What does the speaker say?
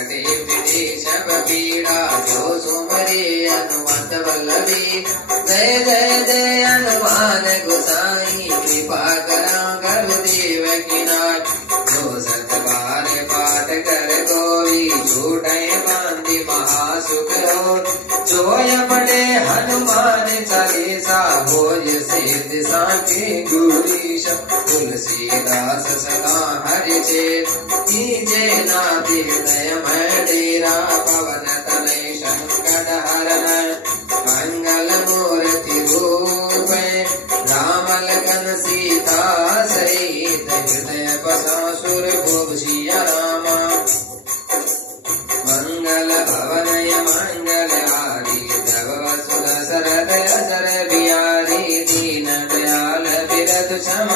कटे पिटे शब पीड़ा जो सुमरे हनुमत वल्लभी। जय जय जय हनुमान गोसाई कृपा करा गुरुदेव की नाथ। जो सत बार पाठ कर कोई छूटे बांधि महासुख हो। जो पढ़े हनुमान चालीसा भोज सिद्ध साखी गुरीश। तुलसीदास सदा हरि चेत कीजे नाथ हृदय में डेरा। पवन तनय संकट हरन मंगल मूर्ति रूप। राम लखन सीता सहित हृदय बसा सुरभुज सिया रामा। मंगल भवनय मंगल हारी जब वसुध सरद अजर बिहारी। दीन दयाल बिरध क्षम